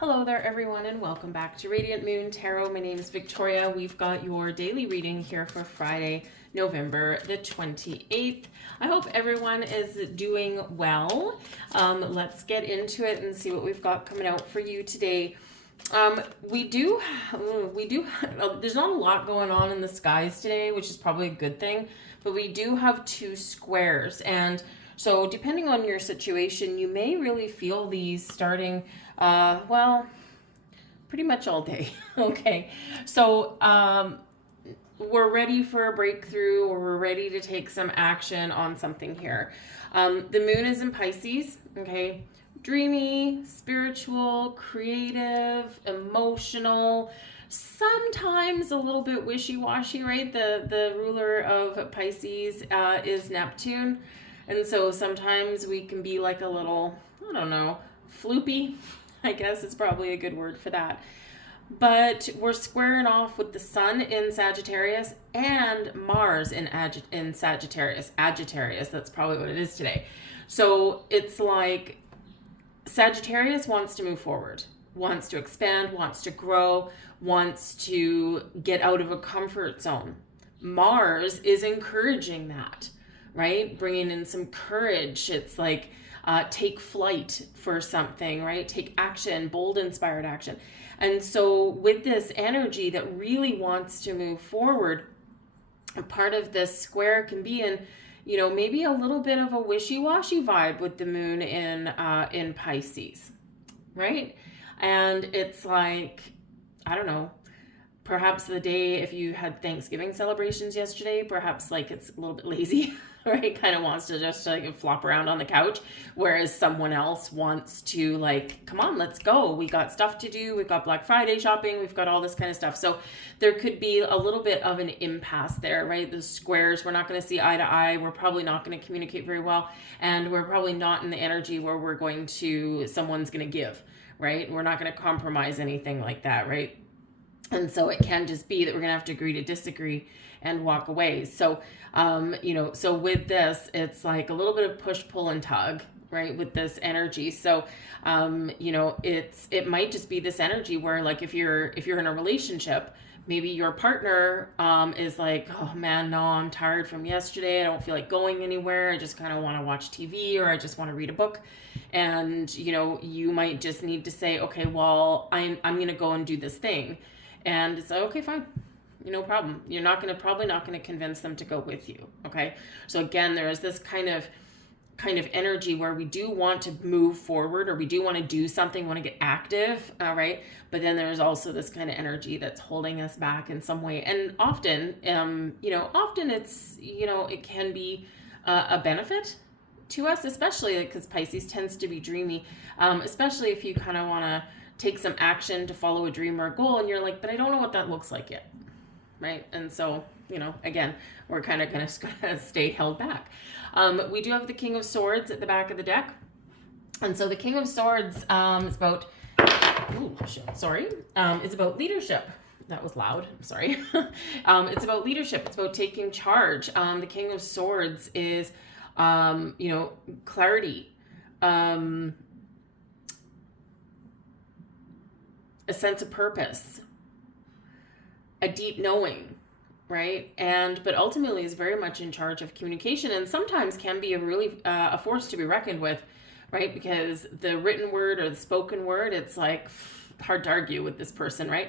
Hello there, everyone, and welcome back to Radiant Moon Tarot. My name is Victoria. We've got your daily reading here for Friday, November the 28th. I hope everyone is doing well. Let's get into it and see what we've got coming out for you today. There's not a lot going on in the skies today, which is probably a good thing, but we do have two squares. And so depending on your situation, you may really feel these starting, pretty much all day. Okay. So, we're ready for a breakthrough, or we're ready to take some action on something here. The moon is in Pisces. Okay. Dreamy, spiritual, creative, emotional, sometimes a little bit wishy-washy, right? The ruler of Pisces is Neptune. And so sometimes we can be like a little, I don't know, floopy, I guess is probably a good word for that. But we're squaring off with the sun in Sagittarius and Mars in Sagittarius. Sagittarius, that's probably what it is today. So it's like Sagittarius wants to move forward, wants to expand, wants to grow, wants to get out of a comfort zone. Mars is encouraging that, right? Bringing in some courage. It's like take flight for something, right? Take action, bold, inspired action. And so with this energy that really wants to move forward, a part of this square can be in, maybe a little bit of a wishy-washy vibe with the moon in Pisces, right? And it's like, I don't know, perhaps the day, if you had Thanksgiving celebrations yesterday, perhaps like it's a little bit lazy, right? Kind of wants to just like flop around on the couch, whereas someone else wants to like, come on, let's go. We got stuff to do. We've got Black Friday shopping. We've got all this kind of stuff. So there could be a little bit of an impasse there, right? The squares, we're not going to see eye to eye. We're probably not going to communicate very well. And we're probably not in the energy where someone's going to give, right? We're not going to compromise anything like that, right? And so it can just be that we're going to have to agree to disagree and walk away. So, so with this, it's like a little bit of push, pull, and tug, right? With this energy. So, it might just be this energy where like, if you're in a relationship, maybe your partner is like, oh man, no, I'm tired from yesterday. I don't feel like going anywhere. I just kind of want to watch TV, or I just want to read a book. And, you might just need to say, okay, well, I'm going to go and do this thing. And it's like, okay, fine. No problem. You're probably not going to convince them to go with you. Okay. So again, there is this kind of energy where we do want to move forward, or we do want to do something, want to get active. Right. But then there's also this kind of energy that's holding us back in some way. And often, often it's, it can be a benefit to us, especially because Pisces tends to be dreamy, especially if you kind of want to take some action to follow a dream or a goal, and you're like, but I don't know what that looks like yet, right? And so, again, we're kind of going to stay held back. We do have the King of Swords at the back of the deck. And so the King of Swords is about, it's about leadership. That was loud. I'm sorry. It's about leadership. It's about taking charge. The King of Swords is, clarity, a sense of purpose, a deep knowing, right? But ultimately is very much in charge of communication, and sometimes can be a force to be reckoned with, right? Because the written word or the spoken word, it's like hard to argue with this person, right?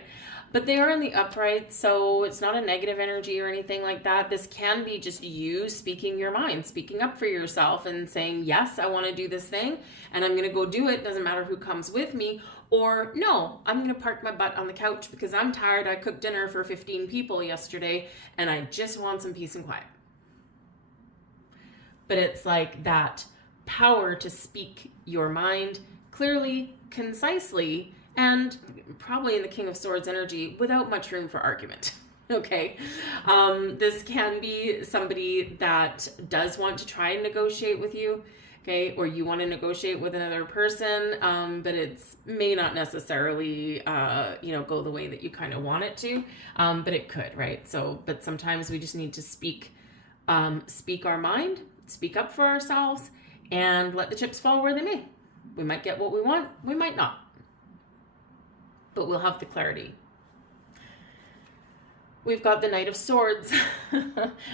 But they are in the upright, so it's not a negative energy or anything like that. This can be just you speaking your mind, speaking up for yourself and saying, yes, I want to do this thing and I'm going to go do it. Doesn't matter who comes with me. Or no, I'm going to park my butt on the couch because I'm tired. I cooked dinner for 15 people yesterday and I just want some peace and quiet. But it's like that power to speak your mind clearly, concisely, and probably in the King of Swords energy without much room for argument. Okay. This can be somebody that does want to try and negotiate with you. Okay. Or you want to negotiate with another person. But it's may not necessarily, go the way that you kind of want it to. But it could, right? So, but sometimes we just need to speak our mind, speak up for ourselves, and let the chips fall where they may. We might get what we want. We might not. but we'll have the clarity. We've got the Knight of Swords.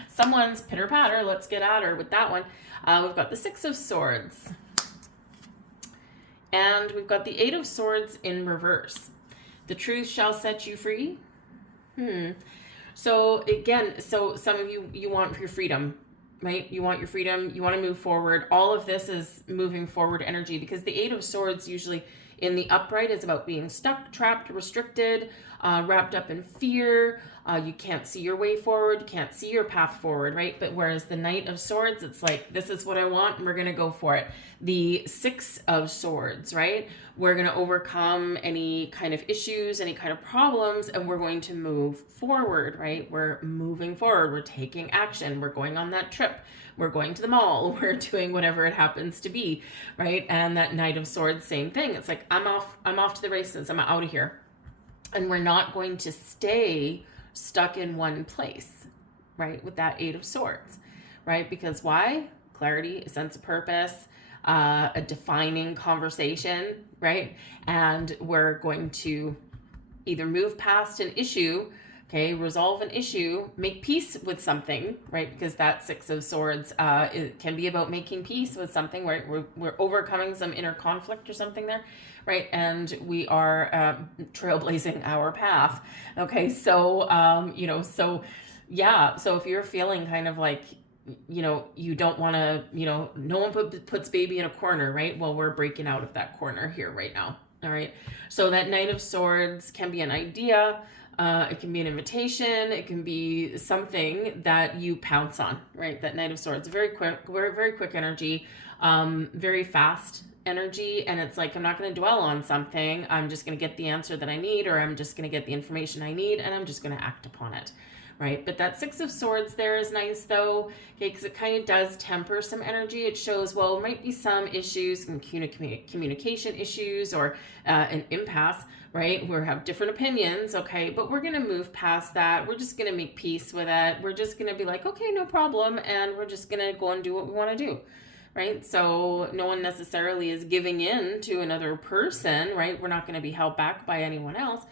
Someone's pitter-patter. Let's get at her with that one. We've got the Six of Swords. And we've got the Eight of Swords in reverse. The truth shall set you free. So again, so some of you want your freedom, right? You want your freedom. You want to move forward. All of this is moving forward energy, because the Eight of Swords usually in the upright is about being stuck, trapped, restricted, wrapped up in fear. You can't see your way forward. You can't see your path forward, right? But whereas the Knight of Swords, it's like, this is what I want, and we're going to go for it. The Six of Swords, right? We're going to overcome any kind of issues, any kind of problems, and we're going to move forward, right? We're moving forward. We're taking action. We're going on that trip. We're going to the mall. We're doing whatever it happens to be, right? And that Knight of Swords, same thing. It's like, I'm off to the races. I'm out of here. And we're not going to stay stuck in one place, right? With that Eight of Swords, right? Because why? Clarity, a sense of purpose, a defining conversation, right? And we're going to either move past an issue, okay, resolve an issue, make peace with something, right? Because that Six of Swords it can be about making peace with something, right? We're overcoming some inner conflict or something there, right? And we are trailblazing our path, okay? So, so if you're feeling kind of like, you don't want to, no one puts baby in a corner, right? Well, we're breaking out of that corner here right now, all right? So that Knight of Swords can be an idea. It can be an invitation. It can be something that you pounce on, right? That Knight of Swords, very quick energy, very fast energy. And it's like, I'm not going to dwell on something. I'm just going to get the answer that I need, or I'm just going to get the information I need, and I'm just going to act upon it, right? But that Six of Swords there is nice though, okay, because it kind of does temper some energy. It shows, well, there might be some issues, communication issues, or an impasse, right? We have different opinions, okay, but we're going to move past that. We're just going to make peace with it. We're just going to be like, okay, no problem, and we're just going to go and do what we want to do, right? So no one necessarily is giving in to another person, right? We're not going to be held back by anyone else.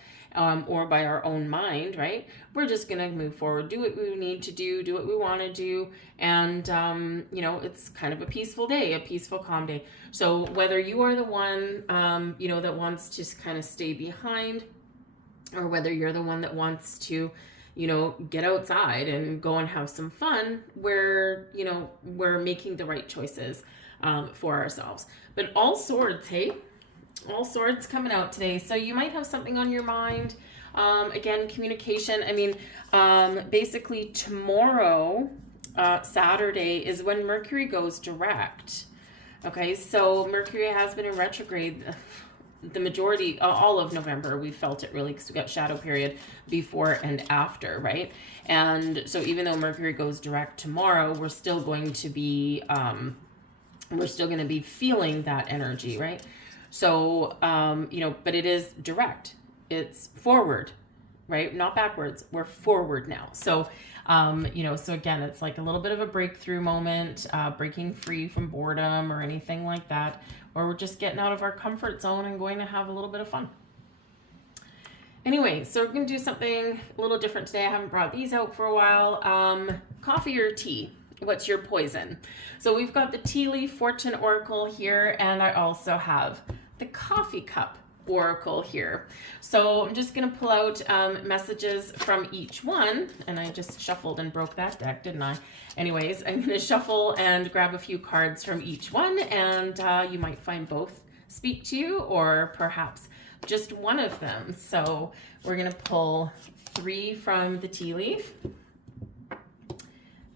Or by our own mind, right? We're just going to move forward, do what we need to do what we want to do. And, it's kind of a peaceful day, a peaceful, calm day. So whether you are the one, that wants to kind of stay behind, or whether you're the one that wants to, get outside and go and have some fun, we're making the right choices for ourselves. But all swords, hey? All swords coming out today. So you might have something on your mind. Again, communication. I mean, basically tomorrow, Saturday, is when Mercury goes direct. Okay, so Mercury has been in retrograde the majority, all of November. We felt it really because we got shadow period before and after, right? And so even though Mercury goes direct tomorrow, we're still going to be feeling that energy, right? So, but it is direct. It's forward, right? Not backwards. We're forward now. So, so again, it's like a little bit of a breakthrough moment, breaking free from boredom or anything like that, or we're just getting out of our comfort zone and going to have a little bit of fun. Anyway, so we're going to do something a little different today. I haven't brought these out for a while. Coffee or tea? What's your poison? So we've got the Tea Leaf Fortune Oracle here, and I also have the Coffee Cup Oracle here. So I'm just going to pull out messages from each one, and I just shuffled and broke that deck, didn't I? Anyways, I'm going to shuffle and grab a few cards from each one, and you might find both speak to you, or perhaps just one of them. So we're going to pull 3 from the Tea Leaf,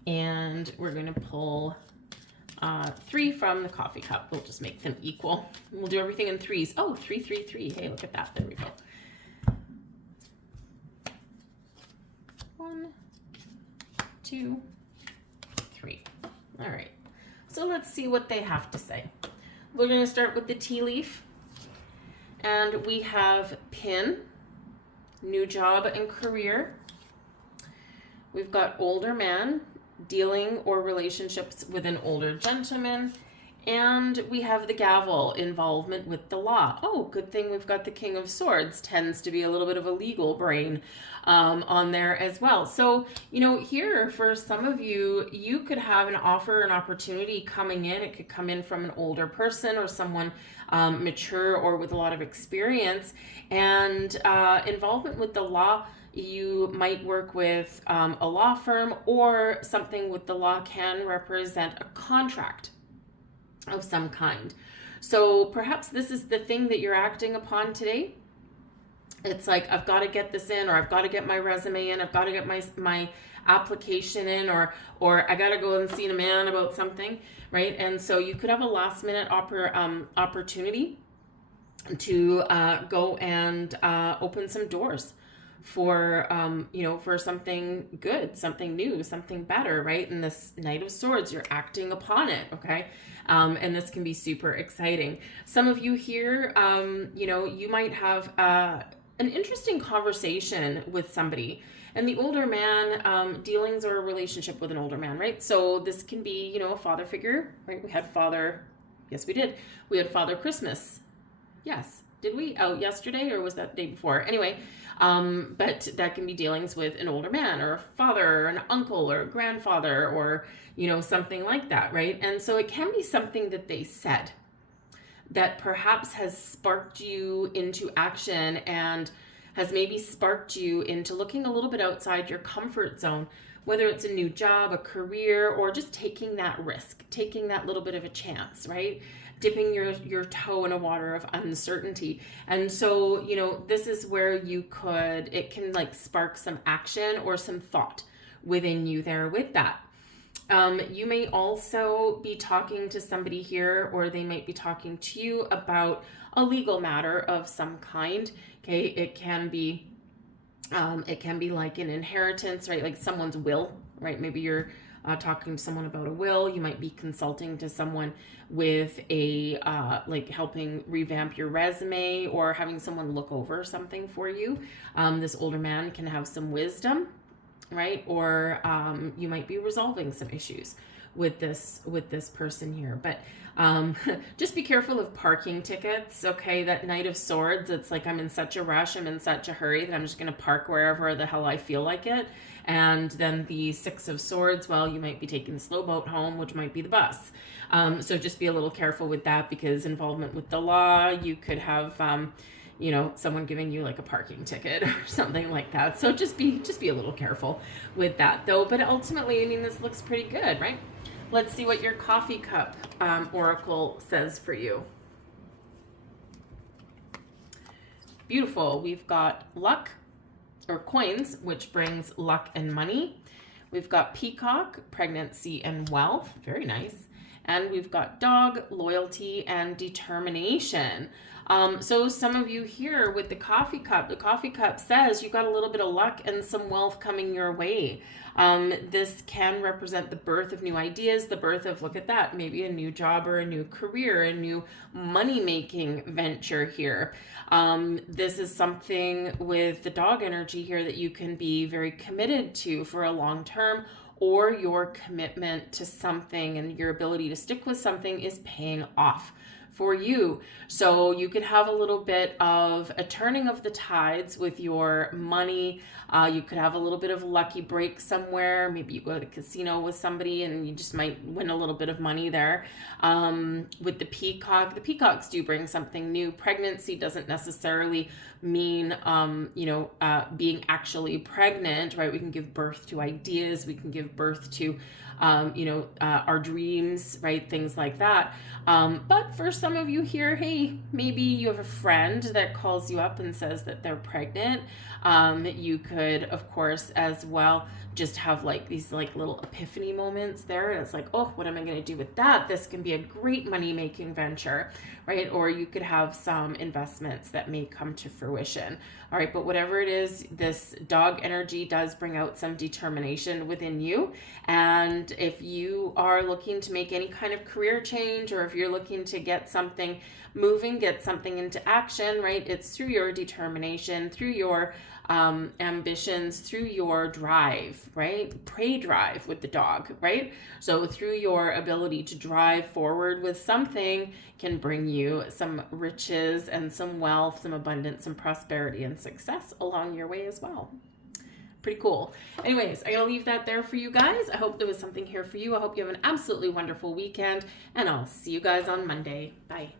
and we're going to pull 3 from the Coffee Cup. We'll just make them equal. We'll do everything in threes. Oh, 3, 3, 3. Hey, look at that. There we go. 1, 2, 3. All right. So let's see what they have to say. We're going to start with the Tea Leaf. And we have Pin, new job and career. We've got older man, dealing or relationships with an older gentleman, And we have the gavel, involvement with the law. Oh, good thing we've got the King of Swords. Tends to be a little bit of a legal brain on there as well. So, here for some of you, you could have an offer, an opportunity coming in. It could come in from an older person or someone mature or with a lot of experience. And involvement with the law, you might work with a law firm, or something with the law can represent a contract of some kind. So perhaps this is the thing that you're acting upon today. It's like, I've got to get this in, or I've got to get my resume in, I've got to get my application in, or I got to go and see a man about something, right? And so you could have a last minute opportunity to go and open some doors for for something good, something new, something better, right? And this Knight of Swords, you're acting upon it, okay? And this can be super exciting. Some of you here, you might have an interesting conversation with somebody. And the older man, dealings or a relationship with an older man, right? So this can be, a father figure, right? We had Father, yes, we did. We had Father Christmas. Yes. Did we? Out yesterday, or was that the day before? Anyway, but that can be dealings with an older man, or a father, or an uncle, or a grandfather, or, something like that, right? And so it can be something that they said that perhaps has sparked you into action and has maybe sparked you into looking a little bit outside your comfort zone, whether it's a new job, a career, or just taking that risk, taking that little bit of a chance, right? Dipping your toe in a water of uncertainty. And so, this is where it can like spark some action or some thought within you there with that. You may also be talking to somebody here, or they might be talking to you about a legal matter of some kind. Okay, it can be like an inheritance, right? Like someone's will, right? Maybe you're talking to someone about a will. You might be consulting to someone with like helping revamp your resume, or having someone look over something for you. This older man can have some wisdom, right? Or you might be resolving some issues with this person here. But just be careful of parking tickets, okay? That Knight of Swords, it's like, I'm in such a rush, I'm in such a hurry that I'm just going to park wherever the hell I feel like it. And then the Six of Swords, well, you might be taking the slow boat home, which might be the bus. So just be a little careful with that, because involvement with the law, you could have someone giving you like a parking ticket or something like that. So just be a little careful with that though. But ultimately, this looks pretty good, right? Let's see what your coffee cup oracle says for you. Beautiful. We've got luck, or coins, which brings luck and money. We've got peacock, pregnancy and wealth. Very nice. And we've got dog, loyalty, and determination. So some of you here with the coffee cup says you got a little bit of luck and some wealth coming your way. This can represent the birth of new ideas, the birth of, look at that, maybe a new job or a new career, a new money-making venture here. This is something with the dog energy here that you can be very committed to for a long term, or your commitment to something and your ability to stick with something is paying off for you. So you could have a little bit of a turning of the tides with your money. You could have a little bit of lucky break somewhere. Maybe you go to the casino with somebody and you just might win a little bit of money there. With the peacocks do bring something new. Pregnancy doesn't necessarily mean, being actually pregnant, right? We can give birth to ideas. We can give birth to, our dreams, right? Things like that. But for some of you here, hey, maybe you have a friend that calls you up and says that they're pregnant. You could, of course, as well, just have like these like little epiphany moments there. And it's like, oh, what am I going to do with that? This can be a great money-making venture, right? Or you could have some investments that may come to fruition. All right, but whatever it is, this dog energy does bring out some determination within you. And if you are looking to make any kind of career change, or if you're looking to get something moving, get something into action, right? It's through your determination, through your ambitions through your drive, right? Prey drive with the dog, right? So through your ability to drive forward with something can bring you some riches and some wealth, some abundance, some prosperity and success along your way as well. Pretty cool. Anyways, I'm going to leave that there for you guys. I hope there was something here for you. I hope you have an absolutely wonderful weekend, and I'll see you guys on Monday. Bye.